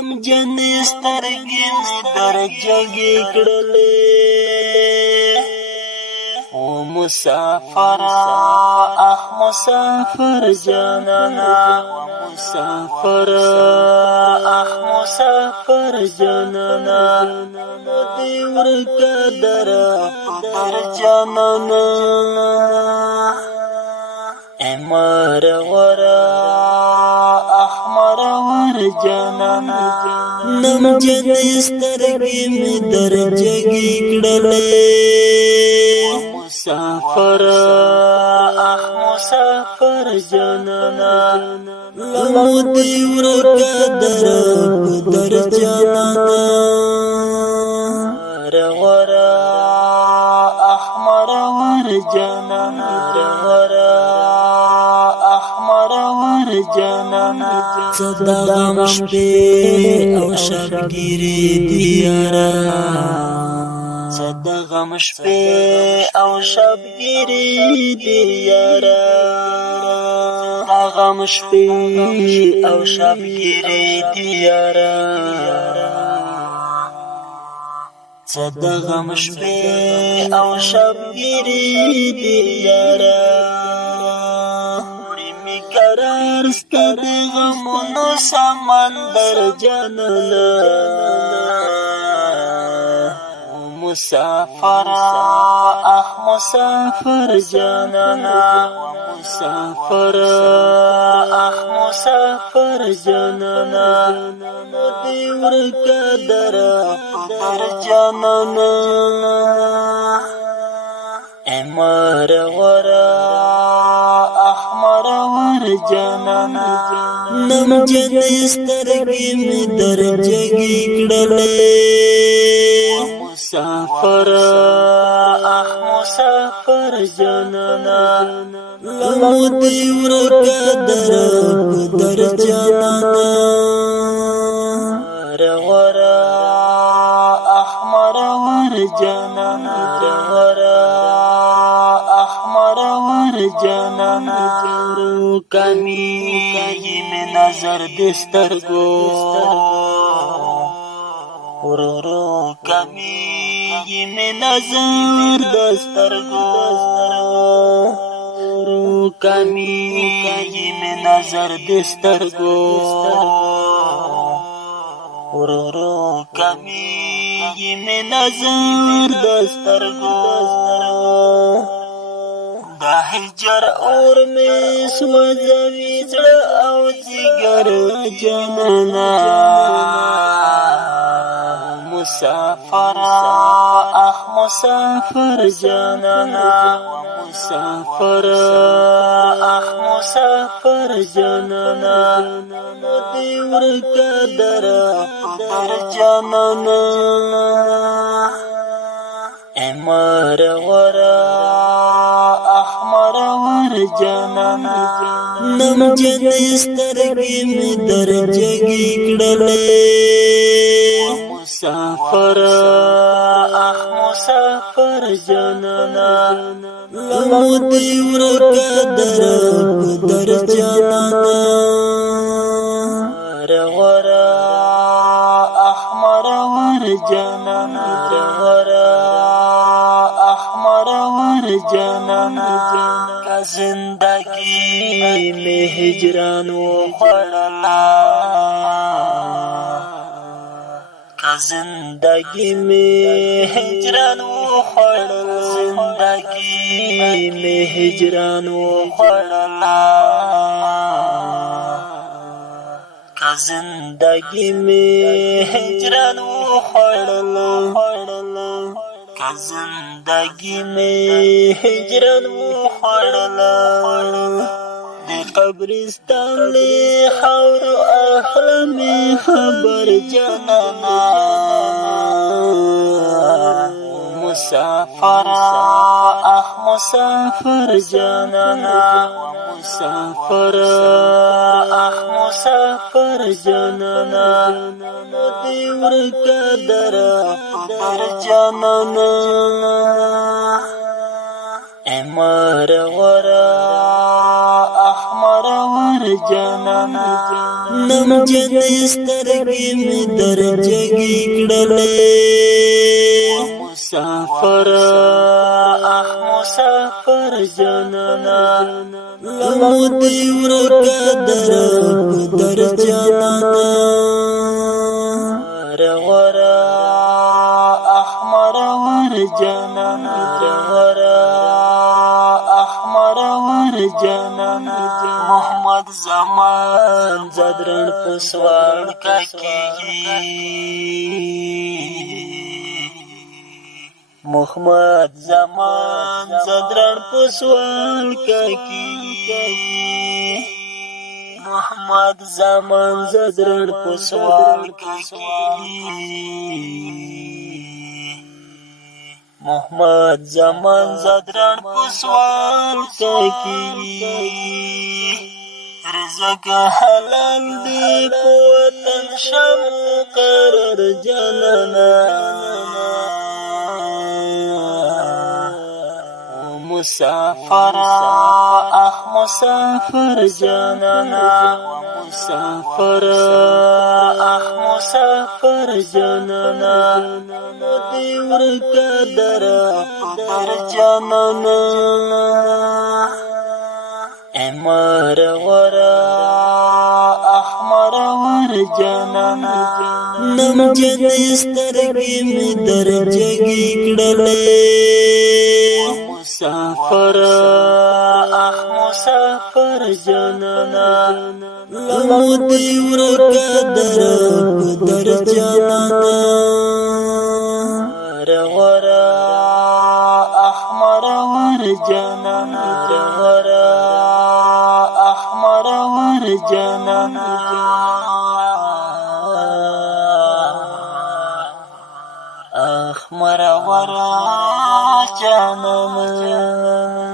نمجن سترګې مې درجګې کړلې او مسافر مسافر جانانا مسافر مسافر جانانا دی ورکا در جانانا امر ورا احمر ور جانانا نمجن سترګې مې درجګې کړلې مسافر مسافر جانانا لمودي ورکا در جانانا ورا احمر ور جانانا ورا احمر ور جانانا صدغم شپې او شبګيري دیارا صدغم شپې او شبګيري دیارا صدغم شپې او شبګيري دیارا صدغم شپې او شبګيري دیارا می قرار ستد غمونو سمندر جانانا مسافر مسافر جانانا مسافر مسافر جانانا دی ورکا در جانانا امر ورا احمر ور جانانا نمجن سترګې مې درجګې کړلې مسافر مسافر جانانا لمودي ورکا در جانانا ورا احمر ور جانانا ورا احمر ور جانانا کمی میں نظر دسترگو ورورو کمی میں نظر دسترگو کمی میں نظر دسترگو ورورو کمی میں نظر دسترگو دا حجر اور میں سوزوی زړه او جگر جانانا مسافر مسافر جانانا مسافر مسافر جانانا دی ورکا در جانانا امر ورا احمر ور جانانا نمجن سترګې مې درجګې کړلې مسافر مسافر جانانا لمودي ورکا در جانانا ورا احمر ور جانانا ورا احمر ور جانانا کا زندگی میں ہجران و خړلا کا زندگی میں ہجران و خړلا زندگی میں ہجران و خړلا کا زندگی میں ہجران و خړلا کا زندگی میں ہجران و خړلا دی قبرستان لی خور احلام خبر جانانا مسافر مسافر جانانا مسافر مسافر جانانا دی ورکا در جانانا امر ورا احمر ور ور جانانا نم جن سترګې می درجګې کړلې مسافر مسافر جانانا لمو دی ورکا در جانانا ورا احمر ور جانانا ورا احمر ور جانانا محمد زمان زدرن پسوان کاکی محمد زمان زدرن پسوان کاکی محمد زمان زدرن پسوان کاکی محمد زمان زدرن پسوان کاکی رزق حلال دی پوتن شم قرر جانانا مسافر مسافر جانانا مسافر مسافر جانانا دی ورکا در جانانا امر ورا احمر ور جانانا نم جن سترګې می درجګې کړلې مسافر مسافر جانانا لمو دی ورکا در جانانا ورا احمر ور جانانا ورا احمر ور جانانا احمر ور جانانا